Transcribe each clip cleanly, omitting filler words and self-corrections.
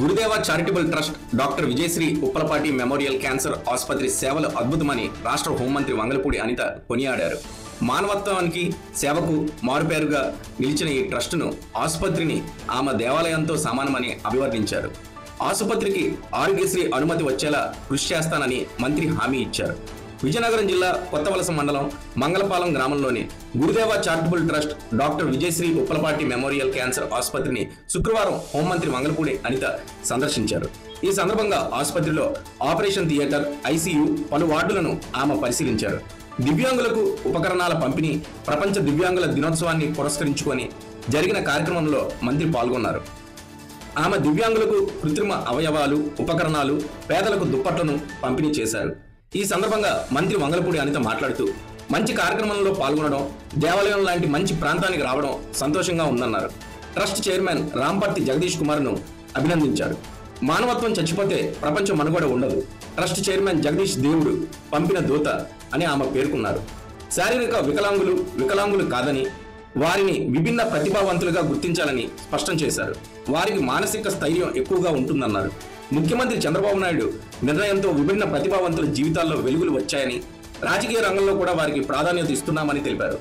గురుదేవ charitable trust doctor Vijayasri Uppalapati memorial cancer ఆసుపత్రి సేవలు అద్భుతమని రాష్ట్ర హోంమంత్రి వంగలపూడి అనిత కొనియాడారు. మానవత్వానికి సేవకు మారుపేరుగా నిలిచిన ఈ ట్రస్టును ఆసుపత్రిని ఆమె దేవాలయంతో సమానమని అభివర్ణించారు. ఆసుపత్రికి ఆరోగ్యశ్రీ అనుమతి వచ్చేలా కృషి చేస్తానని మంత్రి హామీ ఇచ్చారు. విజయనగరం జిల్లా కొత్తవలస మండలం మంగళపాలెం గ్రామంలోని Gurudeva charitable trust doctor Vijayasri Uppalapati memorial cancer ఆసుపత్రిని శుక్రవారం హోంమంత్రి వంగలపూడి అనిత సందర్శించారు. ఈ సందర్భంగా ఆసుపత్రిలో ఆపరేషన్ థియేటర్, ఐసీయూ, పలు వార్డులను ఆమె పరిశీలించారు. దివ్యాంగులకు ఉపకరణాల పంపిణీ, ప్రపంచ దివ్యాంగుల దినోత్సవాన్ని పురస్కరించుకొని జరిగిన కార్యక్రమంలో మంత్రి పాల్గొన్నారు. ఆమె దివ్యాంగులకు కృత్రిమ అవయవాలు, ఉపకరణాలు, పేదలకు దుప్పట్లను పంపిణీ చేశారు. ఈ సందర్భంగా మంత్రి వంగలపూడి అనిత మాట్లాడుతూ, మంచి కార్యక్రమంలో పాల్గొనడం, దేవాలయం లాంటి మంచి ప్రాంతానికి రావడం సంతోషంగా ఉందన్నారు. ట్రస్ట్ చైర్మన్ రాంపర్తి జగదీష్ కుమార్ను అభినందించారు. మానవత్వం చచ్చిపోతే ప్రపంచం మనుగడ ఉండదు. ట్రస్ట్ చైర్మన్ జగదీష్ దేవుడు పంపిన దూత అని ఆమె పేర్కొన్నారు. శారీరక వికలాంగులు కాదని, వారిని విభిన్న ప్రతిభావంతులుగా గుర్తించాలని స్పష్టం చేశారు. వారికి మానసిక స్థైర్యం ఎక్కువగా ఉంటుందన్నారు. ముఖ్యమంత్రి చంద్రబాబు నాయుడు నిర్ణయంతో విభిన్న ప్రతిభావంతుల జీవితాల్లో వెలుగులు వచ్చాయని, రాజకీయ రంగంలో కూడా వారికి ప్రాధాన్యత ఇస్తున్నామని తెలిపారు.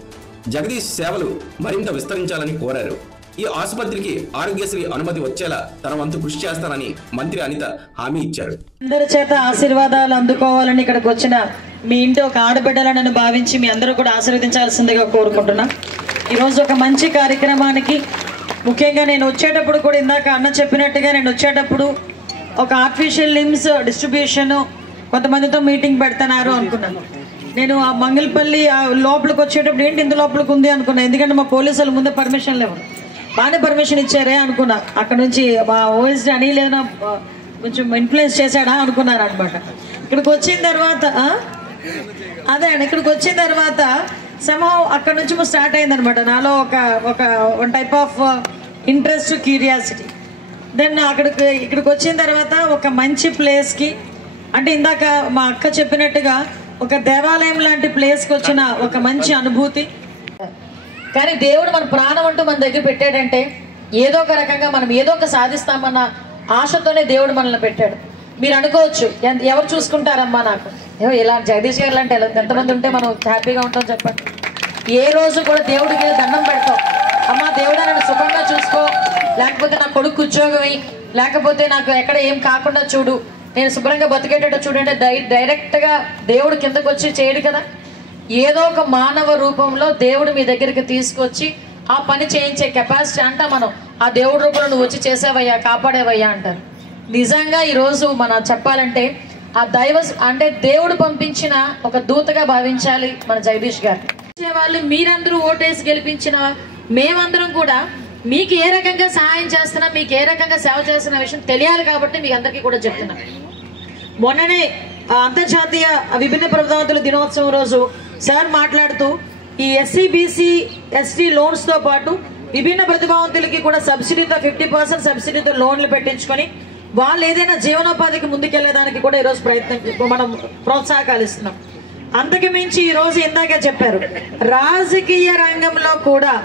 జగదీష్ సేవలు మరింత విస్తరించాలని కోరారు. ఈ ఆసుపత్రికి ఆరోగ్యశ్రీ అనుమతి వచ్చేలా తన వంతు కృషి చేస్తానని మంత్రి అనిత హామీ ఇచ్చారు. అందరి చేత ఆశీర్వాదాలు అందుకోవాలని ఇక్కడికి వచ్చిన మీ ఇంటి ఒక ఆడబిడ్డలను భావించి మీ అందరూ కూడా ఆశీర్వదించాల్సిందిగా కోరుకుంటున్నా. ఈరోజు ఒక మంచి కార్యక్రమానికి, ముఖ్యంగా నేను వచ్చేటప్పుడు కూడా ఇందాక అన్న చెప్పినట్టుగా నేను వచ్చేటప్పుడు ఒక ఆర్టిఫిషియల్ లిమ్స్ డిస్ట్రిబ్యూషన్ కొంతమందితో మీటింగ్ పెడుతున్నారు అనుకున్నాను. నేను ఆ మంగళపల్లి లోపలికి వచ్చేటప్పుడు ఏంటి ఇంత లోపలికి ఉంది అనుకున్నాను. ఎందుకంటే మా పోలీసులు ముందే పర్మిషన్ లేవు, బాగానే పర్మిషన్ ఇచ్చారే అనుకున్నా. అక్కడ నుంచి మా ఓఎస్డీ అనిల్ ఏదైనా కొంచెం ఇన్ఫ్లుయెన్స్ చేశాడా అనుకున్నాను అనమాట. ఇక్కడికి వచ్చిన తర్వాత ఇక్కడికి వచ్చిన తర్వాత సమహౌ అక్కడ నుంచి స్టార్ట్ అయిందనమాట నాలో ఒక type of interest, curiosity. Then ఇక్కడికి వచ్చిన తర్వాత ఒక మంచి ప్లేస్కి, అంటే ఇందాక మా అక్క చెప్పినట్టుగా ఒక దేవాలయం లాంటి ప్లేస్కి వచ్చిన ఒక మంచి అనుభూతి. కానీ దేవుడు మన ప్రాణం అంటూ మన దగ్గర పెట్టాడంటే ఏదో ఒక రకంగా మనం ఏదో ఒక సాధిస్తామన్న ఆశతోనే దేవుడు మనల్ని పెట్టాడు. మీరు అనుకోవచ్చు, ఎవరు చూసుకుంటారమ్మా నాకు, ఇలా జగదీష్ గారు లాంటి ఎంతమంది ఉంటే మనం హ్యాపీగా ఉంటాం చెప్పండి. ఏ రోజు కూడా దేవుడికి దండం పెడతాం, అమ్మా దేవుడా నన్ను సుఖంగా చూసుకో, లేకపోతే నా కొడుకు ఉద్యోగం, లేకపోతే నాకు ఎక్కడ ఏం కాకుండా చూడు, నేను శుభ్రంగా బతికేటట్టు చూడంటే డైరెక్ట్గా దేవుడు కిందకు వచ్చి చేయడు కదా. ఏదో ఒక మానవ రూపంలో దేవుడు మీ దగ్గరికి తీసుకొచ్చి ఆ పని చేయించే కెపాసిటీ అంట మనం ఆ దేవుడి రూపంలో నువ్వు వచ్చి చేసావయ్యా, కాపాడేవయ్యా అంటారు. నిజంగా ఈరోజు మనం చెప్పాలంటే ఆ అంటే దేవుడు పంపించిన ఒక దూతగా భావించాలి మన జగదీష్ గారు. వాళ్ళు మీరందరూ ఓటేసి గెలిపించిన మేమందరం కూడా మీకు ఏ రకంగా సహాయం చేస్తున్నా, మీకు ఏ రకంగా సేవ చేస్తున్న విషయం తెలియాలి కాబట్టి మీకు అందరికీ కూడా చెప్తున్నాం. మొన్ననే అంతర్జాతీయ విభిన్న ప్రతిభావంతుల దినోత్సవం రోజు సార్ మాట్లాడుతూ ఈ ఎస్సీ, బీసీ, ఎస్టీ లోన్స్తో పాటు విభిన్న ప్రతిభావంతులకి కూడా సబ్సిడీతో 50% సబ్సిడీతో లోన్లు పెట్టించుకొని వాళ్ళు ఏదైనా జీవనోపాధికి ముందుకెళ్లేదానికి కూడా ఈరోజు మనం ప్రోత్సాహకాలు ఇస్తున్నాం. అంతకు మించి ఈరోజు ఇందాక చెప్పారు, రాజకీయ రంగంలో కూడా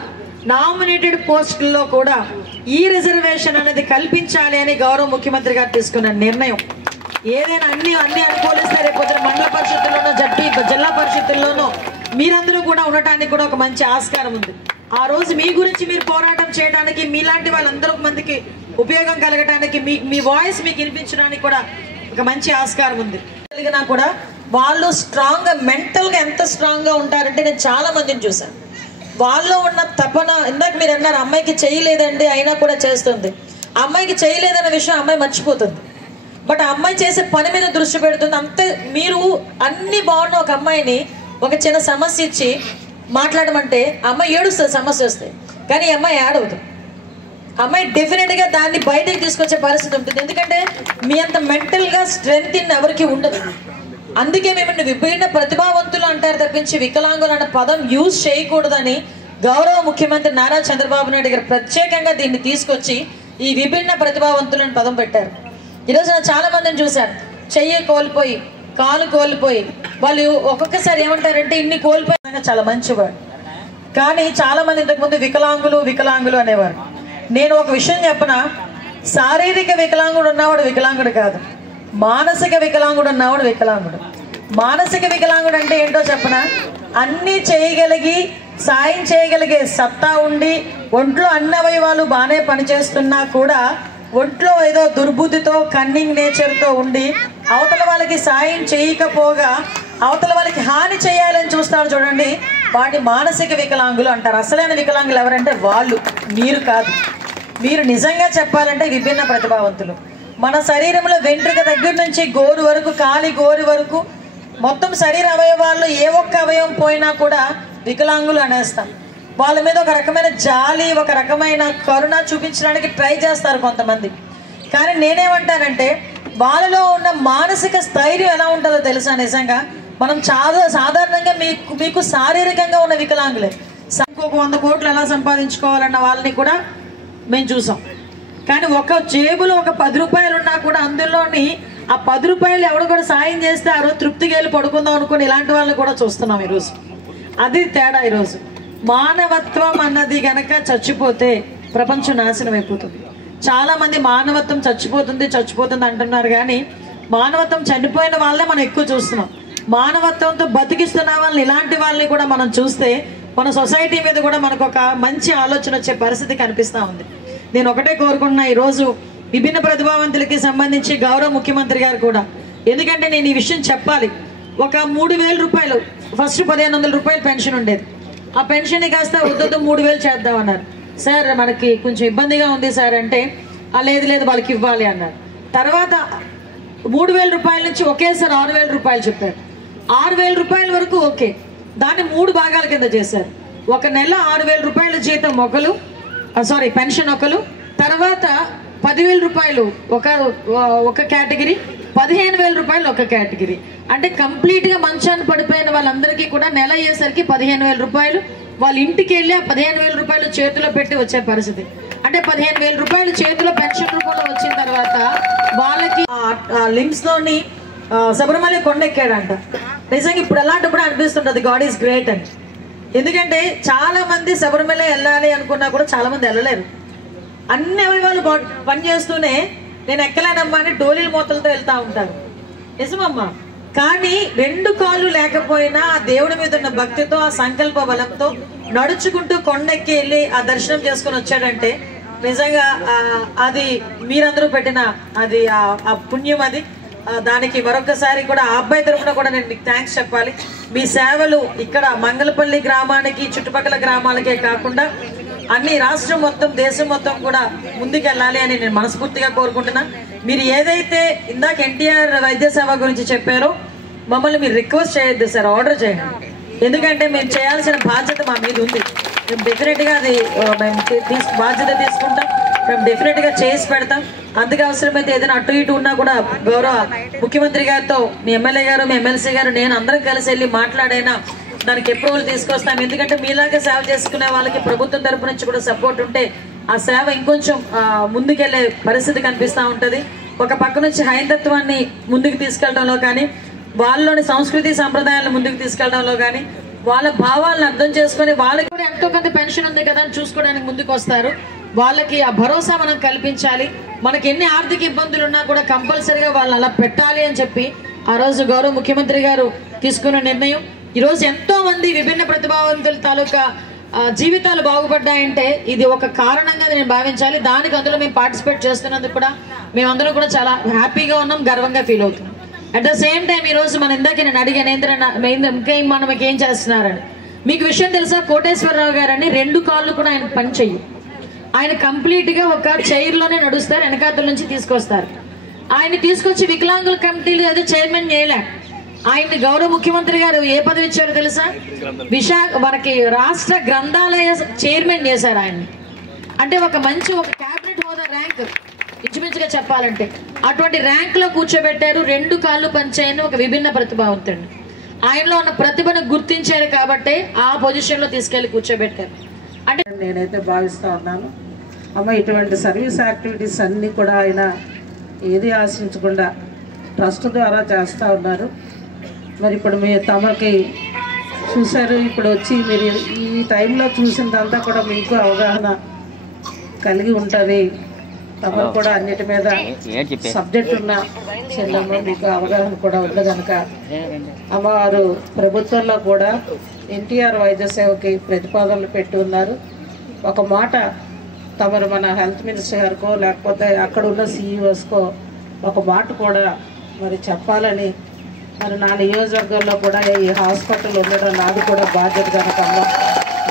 నామినేటెడ్ పోస్టుల్లో కూడా ఈ రిజర్వేషన్ అనేది కల్పించాలి అని గౌరవ ముఖ్యమంత్రి గారు తీసుకున్న నిర్ణయం. ఏదైనా అన్ని అనుకూలిస్తే రేపు మండల పరిషత్తుల్లోనో, జిల్లా పరిషత్తుల్లోనో మీరందరూ కూడా ఉండటానికి కూడా ఒక మంచి ఆస్కారం ఉంది. ఆ రోజు మీ గురించి మీరు పోరాటం చేయడానికి, మీలాంటి వాళ్ళందరూ మందికి ఉపయోగం కలగడానికి, మీ వాయిస్ మీకు వినిపించడానికి కూడా ఒక మంచి ఆస్కారం ఉంది. కూడా వాళ్ళు స్ట్రాంగ్గా మెంటల్గా ఎంత స్ట్రాంగ్గా ఉంటారంటే నేను చాలా మందిని చూశాను. వాళ్ళలో ఉన్న తపన, ఇందాక మీరు అన్నారు అమ్మాయికి చేయలేదండి అయినా కూడా చేస్తుంది. అమ్మాయికి చేయలేదన్న విషయం అమ్మాయి మర్చిపోతుంది, బట్ ఆ అమ్మాయి చేసే పని మీద దృష్టి పెడుతుంది. అంతే మీరు అన్ని బాగున్న ఒక అమ్మాయిని ఒక చిన్న సమస్య ఇచ్చి మాట్లాడమంటే అమ్మాయి ఏడుస్తుంది సమస్య వస్తే, కానీ ఈ అమ్మాయి యాడ్ అవుతుంది. అమ్మాయి డెఫినెట్గా దాన్ని బయటకు తీసుకొచ్చే పరిస్థితి ఉంటుంది. ఎందుకంటే మీ అంత మెంటల్గా స్ట్రెంగ్త్ ఎవరికి ఉండదు. అందుకే మేము విభిన్న ప్రతిభావంతులు అంటారు తప్పించి వికలాంగులు అన్న పదం యూజ్ చేయకూడదని గౌరవ ముఖ్యమంత్రి నారా చంద్రబాబు నాయుడు గారు ప్రత్యేకంగా దీన్ని తీసుకొచ్చి ఈ విభిన్న ప్రతిభావంతులను పదం పెట్టారు. ఈరోజు నేను చాలా మందిని చూశాను, చెయ్యి కోల్పోయి, కాలు కోల్పోయి, వాళ్ళు ఒక్కొక్కసారి ఏమంటారంటే ఇన్ని కోల్పోయినా చాలా మంచివాడు, కానీ చాలా మంది ఇంతకుముందు వికలాంగులు అనేవారు. నేను ఒక విషయం చెప్పనా, శారీరక వికలాంగుడు ఉన్నవాడు వికలాంగుడు కాదు, మానసిక వికలాంగుడు ఉన్నవాడు వికలాంగుడు. మానసిక వికలాంగుడు అంటే ఏంటో చెప్పనా, అన్నీ చేయగలిగి సాయం చేయగలిగే సత్తా ఉండి ఒంట్లో అన్ని అవయవాలు బాగానే పనిచేస్తున్నా కూడా ఒంట్లో ఏదో దుర్బుద్ధితో కన్నింగ్ నేచర్తో ఉండి అవతల వాళ్ళకి సాయం చేయకపోగా అవతల వాళ్ళకి హాని చేయాలని చూస్తారు చూడండి, వాటి మానసిక వికలాంగులు అంటారు. అసలైన వికలాంగులు ఎవరంటే వాళ్ళు, మీరు కాదు. మీరు నిజంగా చెప్పాలంటే విభిన్న ప్రతిభావంతులు. మన శరీరంలో వెంట్రుక దగ్గర నుంచి గోరు వరకు, కాలి గోరు వరకు మొత్తం శరీర అవయవాల్లో ఏ ఒక్క అవయవం పోయినా కూడా వికలాంగులు అనేస్తాం. వాళ్ళ మీద ఒక రకమైన జాలి, ఒక రకమైన కరుణ చూపించడానికి ట్రై చేస్తారు కొంతమంది. కానీ నేనేమంటానంటే వాళ్ళలో ఉన్న మానసిక స్థైర్యం ఎలా ఉంటుందో తెలుసా? నిజంగా మనం సాధారణంగా మీకు శారీరకంగా ఉన్న వికలాంగులే ఒక 100 కోట్లు ఎలా సంపాదించుకోవాలన్న వాళ్ళని కూడా మేము చూసాం. కానీ ఒక జేబులో ఒక 10 రూపాయలు ఉన్నా కూడా అందులోని ఆ 10 రూపాయలు ఎవడు కూడా సాయం చేస్తే ఆ రోజు తృప్తిగా వెళ్ళి పడుకుందాం అనుకుని ఇలాంటి వాళ్ళని కూడా చూస్తున్నాం ఈరోజు. అది తేడా. ఈరోజు మానవత్వం అన్నది గనక చచ్చిపోతే ప్రపంచం నాశనం అయిపోతుంది. చాలామంది మానవత్వం చచ్చిపోతుంది అంటున్నారు, కానీ మానవత్వం చనిపోయిన వాళ్ళే మనం ఎక్కువ చూస్తున్నాం. మానవత్వంతో బతికిస్తున్న వాళ్ళని, ఇలాంటి వాళ్ళని కూడా మనం చూస్తే మన సొసైటీ మీద కూడా మనకు ఒక మంచి ఆలోచన వచ్చే పరిస్థితి కనిపిస్తూ ఉంది. నేను ఒకటే కోరుకుంటున్నా, ఈరోజు విభిన్న ప్రతిభావంతులకి సంబంధించి గౌరవ ముఖ్యమంత్రి గారు కూడా, ఎందుకంటే నేను ఈ విషయం చెప్పాలి. ఒక 3,000 రూపాయలు ఫస్ట్ 1,500 రూపాయలు పెన్షన్ ఉండేది. ఆ పెన్షన్ కాస్త వద్దు 3,000 చేద్దామన్నారు. సార్ మనకి కొంచెం ఇబ్బందిగా ఉంది సార్ అంటే, లేదు వాళ్ళకి ఇవ్వాలి అన్నారు. తర్వాత 3,000 రూపాయల నుంచి ఒకేసారి 6,000 రూపాయలు చెప్పారు. 6,000 రూపాయల వరకు ఓకే, దాన్ని 3 భాగాల కింద చేశారు. ఒక నెల 6,000 రూపాయల జీతం పెన్షన్ ఒకరు, తర్వాత 10,000 రూపాయలు ఒక కేటగిరీ, 15,000 రూపాయలు ఒక కేటగిరీ. అంటే కంప్లీట్గా మంచాన్ని పడిపోయిన వాళ్ళందరికీ కూడా నెల అయ్యేసరికి 15,000 రూపాయలు వాళ్ళ ఇంటికి వెళ్ళి ఆ 15,000 రూపాయలు చేతిలో పెట్టి వచ్చే పరిస్థితి. అంటే 15,000 రూపాయలు చేతిలో పెన్షన్ రూపంలో వచ్చిన తర్వాత వాళ్ళకి లిమ్స్లోని శబరిమల కొండ ఎక్కాడంట. నిజంగా ఇప్పుడు అలాంటప్పుడు అనిపిస్తుంటుంది గాడ్ ఈజ్ గ్రేట్ అని. ఎందుకంటే చాలా మంది శబరిమల వెళ్ళాలి అనుకున్నా కూడా చాలా మంది వెళ్ళలేరు. అన్ని అవయవాలు పనిచేస్తూనే నేను ఎక్కలేనమ్మా అని డోలీల మూతలతో వెళ్తూ ఉంటారు. నిజమమ్మా. కానీ 2 కాళ్ళు లేకపోయినా ఆ దేవుడి మీద ఉన్న భక్తితో, ఆ సంకల్ప బలంతో నడుచుకుంటూ కొండెక్కి వెళ్ళి ఆ దర్శనం చేసుకుని వచ్చాడంటే నిజంగా అది మీరందరూ పెట్టిన అది ఆ పుణ్యం. అది దానికి మరొకసారి కూడా ఆ అబ్బాయి తరఫున కూడా నేను మీకు థ్యాంక్స్ చెప్పాలి. మీ సేవలు ఇక్కడ మంగళపల్లి గ్రామానికి, చుట్టుపక్కల గ్రామాలకే కాకుండా అన్ని రాష్ట్రం మొత్తం, దేశం మొత్తం కూడా ముందుకెళ్ళాలి అని నేను మనస్ఫూర్తిగా కోరుకుంటున్నా. మీరు ఏదైతే ఇందాక ఎన్టీఆర్ వైద్య సేవ గురించి చెప్పారో మమ్మల్ని మీరు రిక్వెస్ట్ చేయొద్దు సార్, ఆర్డర్ చేయండి. ఎందుకంటే మేము చేయాల్సిన బాధ్యత మా మీద ఉంది. మేము డెఫినెట్గా అది బాధ్యత తీసుకుంటాం. మేము డెఫినెట్గా చేసి పెడతాం. అందుకే అవసరమైతే ఏదైనా అటు ఇటు ఉన్నా కూడా గౌరవ ముఖ్యమంత్రి గారితో, మీ ఎమ్మెల్యే గారు, మీ ఎమ్మెల్సీ గారు, నేను అందరం కలిసి వెళ్ళి మాట్లాడైనా దానికి అప్రూవల్ తీసుకొస్తాం. ఎందుకంటే మీలాగే సేవ చేసుకునే వాళ్ళకి ప్రభుత్వం తరపు నుంచి కూడా సపోర్ట్ ఉంటే ఆ సేవ ఇంకొంచెం ముందుకెళ్లే పరిస్థితి కనిపిస్తూ ఉంటుంది. ఒక పక్క నుంచి హైందత్వాన్ని ముందుకు తీసుకెళ్లడంలో కానీ, వాళ్ళలోని సంస్కృతి సంప్రదాయాలను ముందుకు తీసుకెళ్లడంలో కానీ, వాళ్ళ భావాలను అర్థం చేసుకొని వాళ్ళకి కూడా ఎంతో కొంత పెన్షన్ ఉంది కదా అని చూసుకోవడానికి ముందుకు వస్తారు. వాళ్ళకి ఆ భరోసా మనం కల్పించాలి. మనకి ఎన్ని ఆర్థిక ఇబ్బందులు ఉన్నా కూడా కంపల్సరీగా వాళ్ళు అలా పెట్టాలి అని చెప్పి ఆ రోజు గౌరవ ముఖ్యమంత్రి గారు తీసుకున్న నిర్ణయం. ఈరోజు ఎంతో మంది విభిన్న ప్రతిభావంతుల తాలూకా జీవితాలు బాగుపడ్డాయంటే ఇది ఒక కారణంగా నేను భావించాలి. దానికి అందులో మేము పార్టిసిపేట్ చేస్తున్నందుకు కూడా మేమందరం కూడా చాలా హ్యాపీగా ఉన్నాం, గర్వంగా ఫీల్ అవుతున్నాం. అట్ ద సేమ్ టైం ఈరోజు మన ఇందాక నేను అడిగాను మనకి ఏం చేస్తున్నారని. మీకు విషయం తెలుసా, కోటేశ్వరరావు గారు అని 2 కాళ్ళు కూడా ఆయన పని చెయ్యి. ఆయన కంప్లీట్గా ఒక చైర్లోనే నడుస్తారు, వెనకాతల నుంచి తీసుకొస్తారు. ఆయన తీసుకొచ్చి వికలాంగుల కమిటీలు ఏదో చైర్మన్ చేయలే. ఆయన్ని గౌరవ ముఖ్యమంత్రి గారు ఏ పదవి ఇచ్చారో తెలుసా? మనకి రాష్ట్ర గ్రంథాలయ చైర్మన్ చేశారు ఆయన్ని. అంటే ఒక క్యాబినెట్ హోదా ర్యాంక్ ఇంచుమించుగా చెప్పాలంటే అటువంటి ర్యాంక్ లో కూర్చోబెట్టారు. 2 కాళ్ళు పనిచేయని ఒక విభిన్న ప్రతిభావంతుడిని. ఆయనలో ఉన్న ప్రతిభను గుర్తించారు కాబట్టి ఆ పొజిషన్ లో తీసుకెళ్లి కూర్చోబెట్టారు. అంటే నేనైతే భావిస్తూ ఉన్నాను అమ్మ, ఇటువంటి సర్వీస్ యాక్టివిటీస్ అన్నీ కూడా ఆయన ఏది ఆశించకుండా ట్రస్ట్ ద్వారా చేస్తూ ఉన్నారు. మరి ఇప్పుడు మీరు తమకి చూశారు, ఇప్పుడు వచ్చి మీరు ఈ టైంలో చూసినంతా కూడా మీకు అవగాహన కలిగి ఉంటుంది. తమరు కూడా అన్నిటి మీద సబ్జెక్ట్ ఉన్న చెల్లెమ్మ, మీకు అవగాహన కూడా ఉంది కనుక అమ్మవారు ప్రభుత్వంలో కూడా ఎన్టీఆర్ వైద్య సేవకి ప్రతిపాదనలు పెట్టి ఉన్నారు. ఒక మాట తమరు మన హెల్త్ మినిస్టర్ గారికో లేకపోతే అక్కడ ఉన్న సిఇఓస్కో ఒక మాట కూడా మరి చెప్పాలని, మరి నా నియోజకవర్గంలో కూడా ఈ హాస్పిటల్ ఉండడం నాది కూడా బాధ్యత కనుక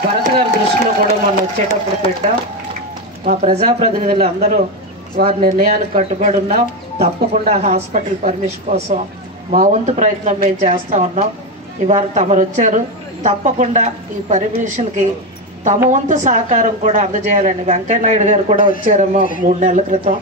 భరత్ గారి దృష్టిలో కూడా మనం వచ్చేటప్పుడు పెట్టాం. మా ప్రజాప్రతినిధులు అందరూ వారి నిర్ణయానికి కట్టుబడి ఉన్నాం. తప్పకుండా హాస్పిటల్ పర్మిషన్ కోసం మా వంతు ప్రయత్నం మేము చేస్తూ ఉన్నాం. ఇవాళ తమరు వచ్చారు, తప్పకుండా ఈ పర్మిషన్కి తమ వంతు సహకారం కూడా అందజేయాలని వెంకయ్య నాయుడు గారు కూడా వచ్చారమ్మా 3 నెలల క్రితం.